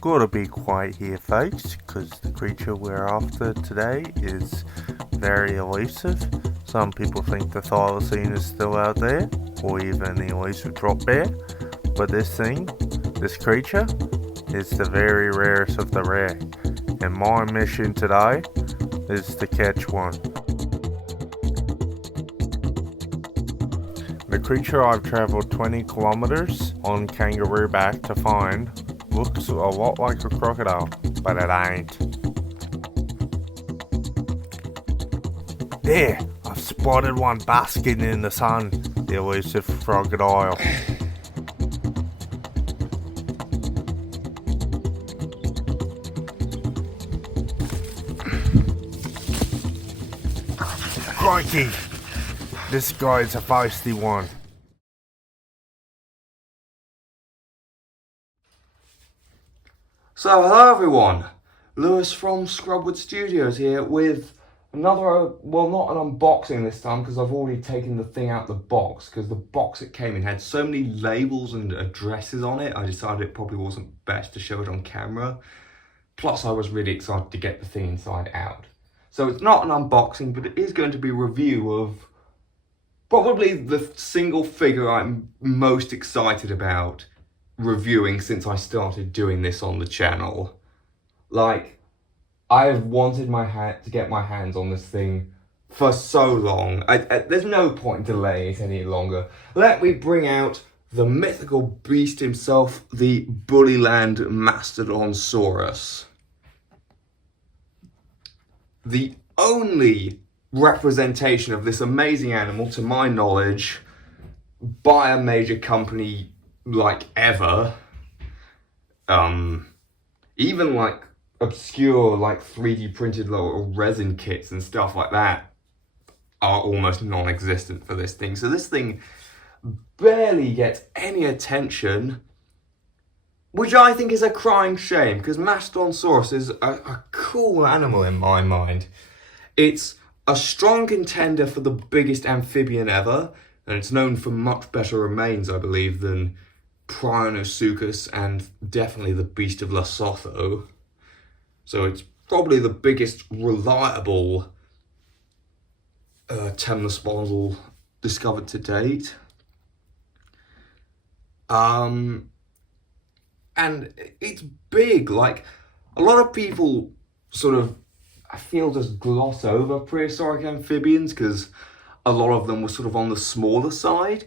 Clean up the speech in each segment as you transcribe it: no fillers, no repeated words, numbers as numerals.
Gotta be quiet here, folks, because the creature we're after today is very elusive. Some people think the thylacine is still out there, or even the elusive drop bear, but this creature, is the very rarest of the rare, and my mission today is to catch one. The creature I've travelled 20 kilometres on kangaroo back to find looks a lot like a crocodile, but it ain't. There, I've spotted one basking in the sun, the elusive crocodile. Crikey, this guy's a feisty one. So hello everyone, Lewis from Scrubwood Studios here with another, well, not an unboxing this time because I've already taken the thing out the box, because the box it came in had so many labels and addresses on it, I decided it probably wasn't best to show it on camera. Plus I was really excited to get the thing inside out. So it's not an unboxing, but it is going to be a review of probably the single figure I'm most excited about reviewing since I started doing this on the channel. Like, I've wanted to get my hands on this thing for so long. There's no point in delaying it any longer. Let me bring out the mythical beast himself, the Bullyland Mastodonsaurus. The only representation of this amazing animal, to my knowledge, by a major company like ever. Even like obscure like 3D printed little resin kits and stuff like that are almost non-existent for this thing. So this thing barely gets any attention, which I think is a crying shame, because Mastodonsaurus is a cool animal in my mind. It's a strong contender for the biggest amphibian ever, and it's known for much better remains, I believe, than Prionosuchus and definitely the Beast of Lesotho. So it's probably the biggest reliable temnospondyl discovered to date. And it's big. Like, a lot of people sort of, I feel, just gloss over prehistoric amphibians because a lot of them were sort of on the smaller side.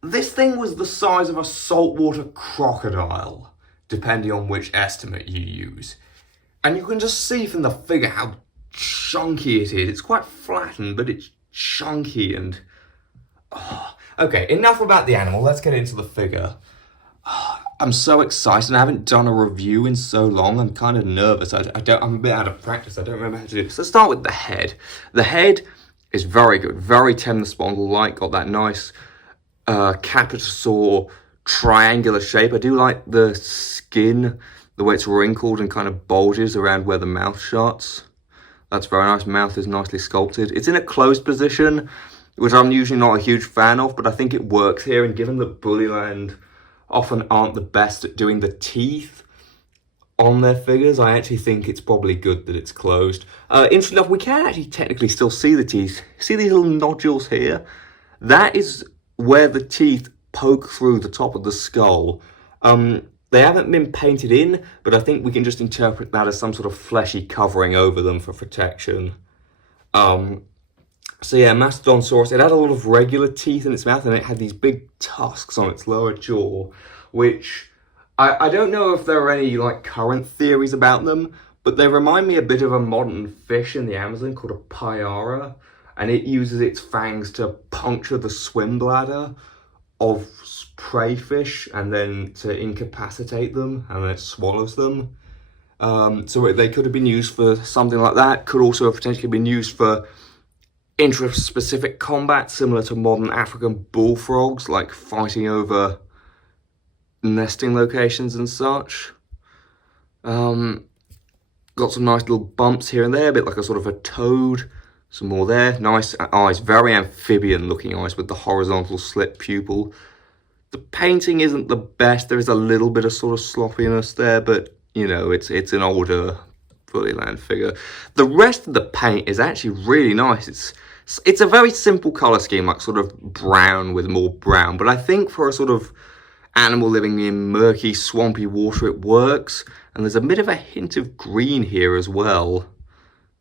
This thing was the size of a saltwater crocodile, depending on which estimate you use. And you can just see from the figure how chunky it is. It's quite flattened, but it's chunky and... Oh. Okay, enough about the animal. Let's get into the figure. I'm so excited. I haven't done a review in so long. I'm kind of nervous. I'm a bit out of practice. I don't remember how to do this. Let's start with the head. The head is very good. Very temnospondyl-like. Got that nice capitosaur triangular shape. I do like the skin, the way it's wrinkled and kind of bulges around where the mouth shuts. That's very nice. Mouth is nicely sculpted. It's in a closed position, which I'm usually not a huge fan of, but I think it works here. And given that Bullyland often aren't the best at doing the teeth on their figures, I actually think it's probably good that it's closed. Interesting enough, we can actually technically still see the teeth. See these little nodules here? That is where the teeth poke through the top of the skull. They haven't been painted in, but I think we can just interpret that as some sort of fleshy covering over them for protection. So yeah, Mastodonsaurus, it had a lot of regular teeth in its mouth, and it had these big tusks on its lower jaw, which I don't know if there are any like current theories about them, but they remind me a bit of a modern fish in the Amazon called a payara, and it uses its fangs to puncture the swim bladder of prey fish and then to incapacitate them, and then it swallows them. So they could have been used for something like that. Could also have potentially been used for interest-specific combat, similar to modern African bullfrogs, like fighting over nesting locations and such. Got some nice little bumps here and there, a bit like a sort of a toad. Some more there. Nice eyes, very amphibian looking eyes with the horizontal slit pupil. The painting isn't the best. There is a little bit of sort of sloppiness there, but you know, it's an older Bullyland figure. The rest of the paint is actually really nice. It's a very simple color scheme, like sort of brown with more brown, but I think for a sort of animal living in murky, swampy water, it works. And there's a bit of a hint of green here as well,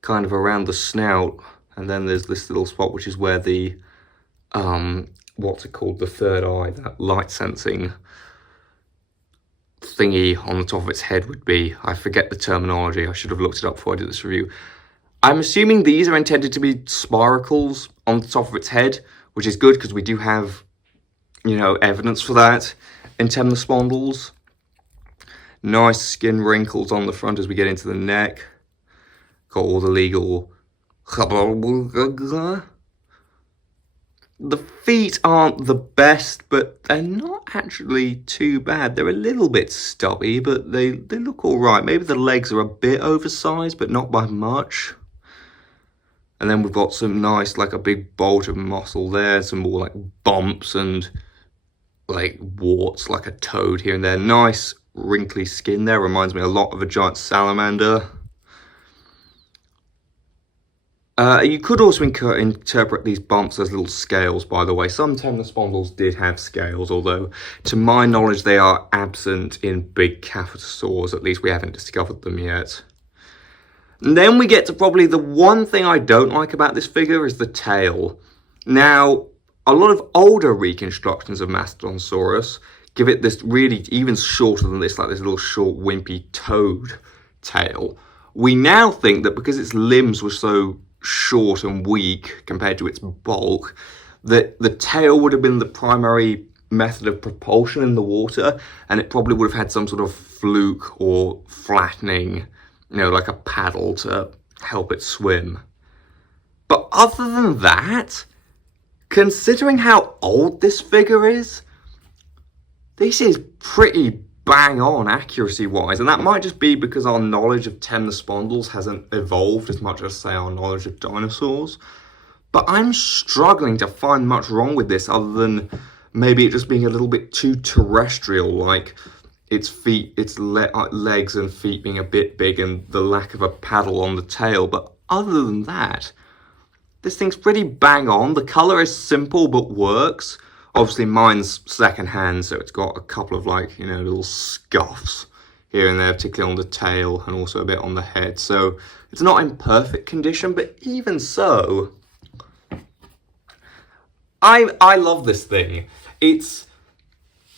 kind of around the snout. And then there's this little spot, which is where the, what's it called? The third eye, that light sensing thingy on the top of its head would be. I forget the terminology. I should have looked it up before I did this review. I'm assuming these are intended to be spiracles on the top of its head, which is good because we do have, you know, evidence for that in Temnospondyl's. Nice skin wrinkles on the front as we get into the neck. Got all the legal... The feet aren't the best, but they're not actually too bad. They're a little bit stubby, but they look alright. Maybe the legs are a bit oversized, but not by much. And then we've got some nice, like a big bulge of muscle there, some more like bumps and like warts, like a toad here and there. Nice wrinkly skin there, reminds me a lot of a giant salamander. You could also interpret these bumps as little scales, by the way. Some Temnospondyls did have scales, although to my knowledge they are absent in big Caphatosaurs. At least we haven't discovered them yet. And then we get to probably the one thing I don't like about this figure is the tail. Now, a lot of older reconstructions of Mastodonsaurus give it this really even shorter than this, like this little short wimpy toad tail. We now think that because its limbs were so short and weak compared to its bulk, that the tail would have been the primary method of propulsion in the water, and it probably would have had some sort of fluke or flattening, you know, like a paddle to help it swim. But other than that, considering how old this figure is, this is pretty bang on accuracy-wise, and that might just be because our knowledge of Temnospondyls hasn't evolved as much as, say, our knowledge of dinosaurs. But I'm struggling to find much wrong with this other than maybe it just being a little bit too terrestrial, like its feet, its legs and feet being a bit big and the lack of a paddle on the tail. But other than that, this thing's pretty bang on. The colour is simple but works. Obviously mine's second-hand, so it's got a couple of, like, you know, little scuffs here and there, particularly on the tail and also a bit on the head. So it's not in perfect condition, but even so, I love this thing. It's,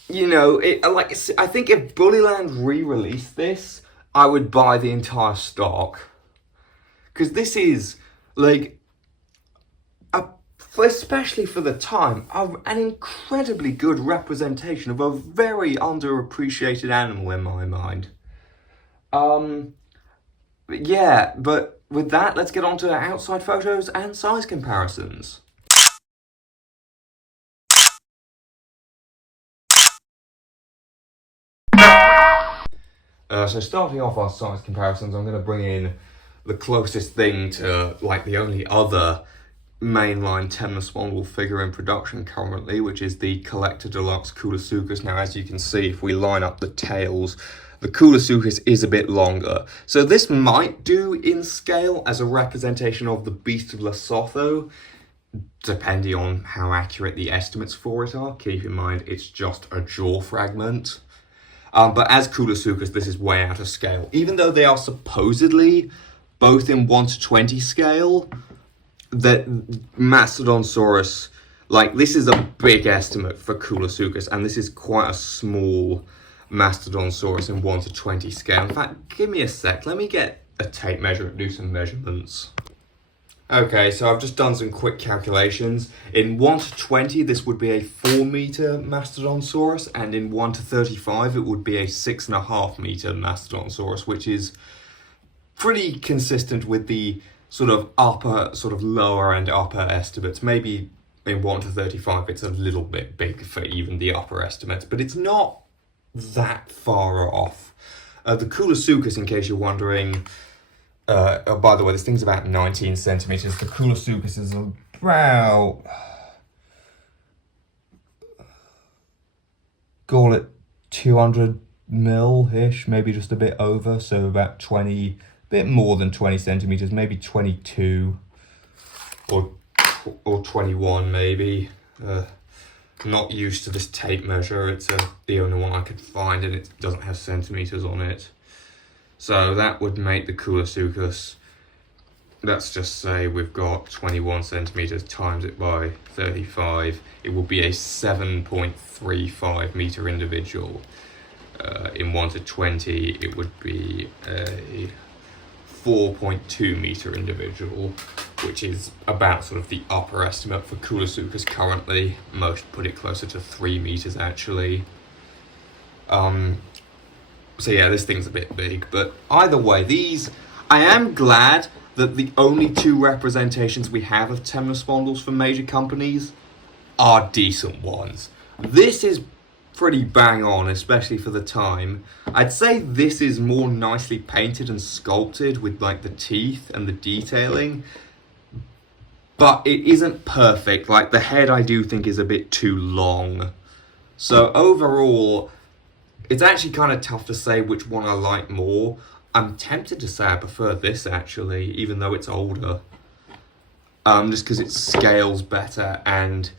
you know, I think if Bullyland re-released this, I would buy the entire stock. Because this is, like, especially for the time, an incredibly good representation of a very underappreciated animal in my mind. Yeah, but with that, let's get on to outside photos and size comparisons. So starting off our size comparisons, I'm going to bring in the closest thing to, like, the only other mainline Temnospondyl figure in production currently, which is the Collector Deluxe Coolosuchus. Now, as you can see, if we line up the tails, the Coolosuchus is a bit longer. So this might do in scale as a representation of the Beast of Lesotho, depending on how accurate the estimates for it are. Keep in mind, it's just a jaw fragment. But as Coolosuchus, this is way out of scale. Even though they are supposedly both in 1:20 scale, that Mastodonsaurus, like, this is a big estimate for Coolosuchus, and this is quite a small Mastodonsaurus in 1:20 scale. In fact, give me a sec, let me get a tape measure and do some measurements. Okay, so I've just done some quick calculations. In 1:20, this would be a 4-meter Mastodonsaurus, and in 1:35, it would be a 6.5-meter Mastodonsaurus, which is pretty consistent with the sort of lower and upper estimates. Maybe in 1:35 it's a little bit big for even the upper estimates, but it's not that far off. The Coolosuchus, in case you're wondering, oh, by the way, this thing's about 19 centimeters. The Coolosuchus is about call it 200 mil-ish, maybe just a bit over, so about 20, bit more than 20 centimeters, maybe 22 or 21 maybe. Not used to this tape measure, it's the only one I could find and it doesn't have centimeters on it. So that would make the Coolosuchus, let's just say we've got 21 centimeters times it by 35, it will be a 7.35 meter individual. In 1 to 20, it would be a 4.2 meter individual, which is about sort of the upper estimate for Coolosuchus currently. Most put it closer to 3 meters actually. So yeah, this thing's a bit big, but either way, I am glad that the only 2 representations we have of temnospondyls from major companies are decent ones. This is pretty bang on, especially for the time. I'd say this is more nicely painted and sculpted with like the teeth and the detailing, but it isn't perfect. Like the head I do think is a bit too long. So overall, it's actually kind of tough to say which one I like more. I'm tempted to say I prefer this actually, even though it's older. Just because it scales better and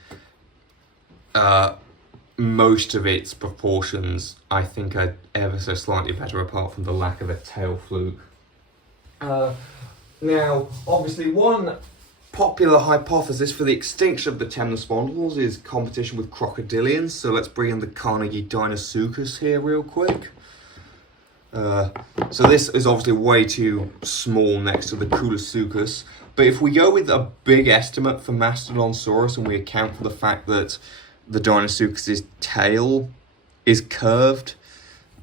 most of its proportions I think are ever so slightly better apart from the lack of a tail fluke. Now, obviously one popular hypothesis for the extinction of the temnospondyls is competition with crocodilians, so let's bring in the Carnegie Deinosuchus here real quick. So this is obviously way too small next to the Coolosuchus, but if we go with a big estimate for Mastodonsaurus and we account for the fact that the Deinosuchus's tail is curved,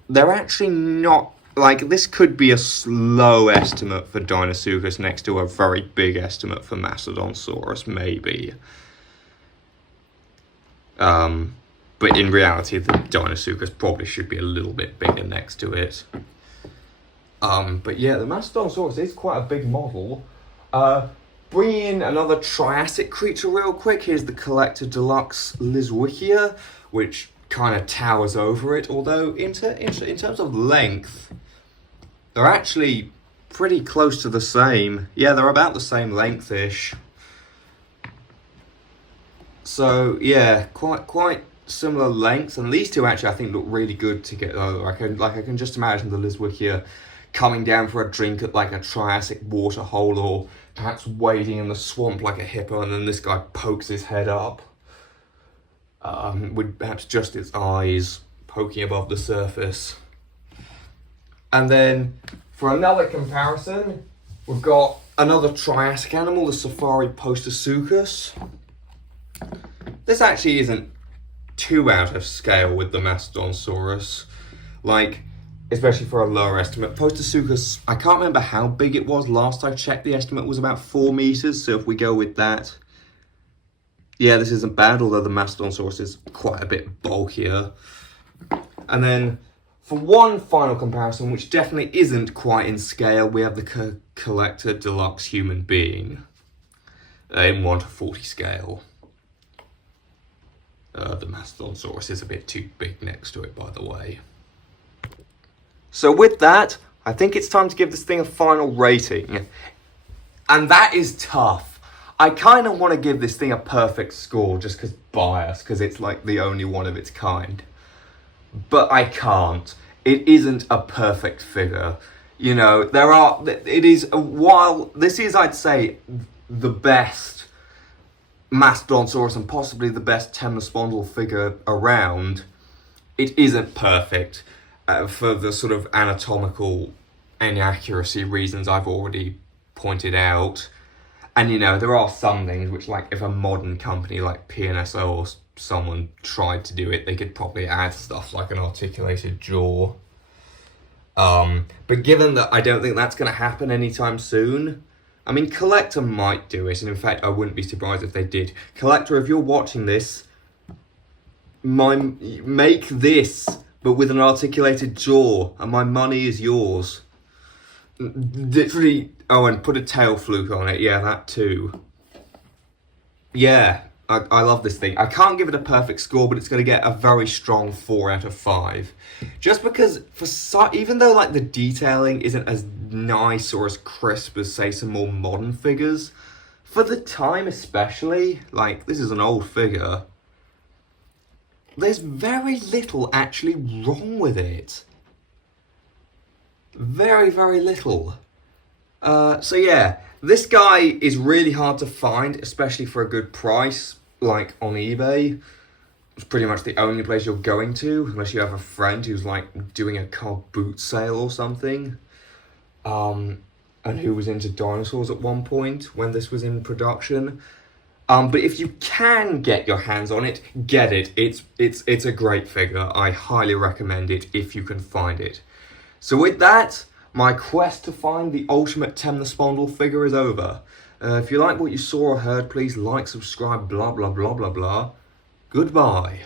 they're actually not, like, this could be a slow estimate for Deinosuchus next to a very big estimate for Mastodonsaurus, maybe. But in reality, the Deinosuchus probably should be a little bit bigger next to it. But yeah, the Mastodonsaurus is quite a big model. Bringing in another Triassic creature real quick, here's the Collector Deluxe Liswichia, which kind of towers over it, although in terms of length, they're actually pretty close to the same. Yeah, they're about the same length-ish. So yeah, quite similar lengths, and these two actually I think look really good together. I can just imagine the Liswichia coming down for a drink at like a Triassic water hole, or perhaps wading in the swamp like a hippo, and then this guy pokes his head up, with perhaps just its eyes poking above the surface. And then for another comparison, we've got another Triassic animal, the Safari Postosuchus. This actually isn't too out of scale with the Mastodonsaurus, like, especially for a lower estimate. Postosuchus, I can't remember how big it was last I checked. The estimate was about 4 meters, so if we go with that, yeah, this isn't bad, although the Mastodonsaurus is quite a bit bulkier. And then for one final comparison, which definitely isn't quite in scale, we have the Collector Deluxe Human Being in 1 to 40 scale. The Mastodonsaurus is a bit too big next to it, by the way. So with that, I think it's time to give this thing a final rating. And that is tough. I kind of want to give this thing a perfect score just because bias, because it's like the only one of its kind. But I can't. It isn't a perfect figure. You know, while this is, I'd say, the best Mastodonsaurus and possibly the best temnospondyl figure around, it isn't perfect for the sort of anatomical inaccuracy reasons I've already pointed out. And you know, there are some things which, like, if a modern company like PNSO or someone tried to do it, they could probably add stuff like an articulated jaw. But given that I don't think that's going to happen anytime soon, I mean, Collector might do it, and in fact, I wouldn't be surprised if they did. Collector, if you're watching this, make this, but with an articulated jaw, and my money is yours. Literally, oh, and put a tail fluke on it, yeah, that too. Yeah, I love this thing. I can't give it a perfect score, but it's going to get a very strong 4 out of 5. Just because, even though like the detailing isn't as nice or as crisp as, say, some more modern figures, for the time especially, like, this is an old figure, there's very little actually wrong with it. Very, very little. So yeah, this guy is really hard to find, especially for a good price, like on eBay. It's pretty much the only place you're going to, unless you have a friend who's like doing a car boot sale or something. And who was into dinosaurs at one point when this was in production. But if you can get your hands on it, get it. It's a great figure. I highly recommend it if you can find it. So with that, my quest to find the ultimate Temnospondyle figure is over. If you like what you saw or heard, please like, subscribe, blah, blah, blah, blah, blah. Goodbye.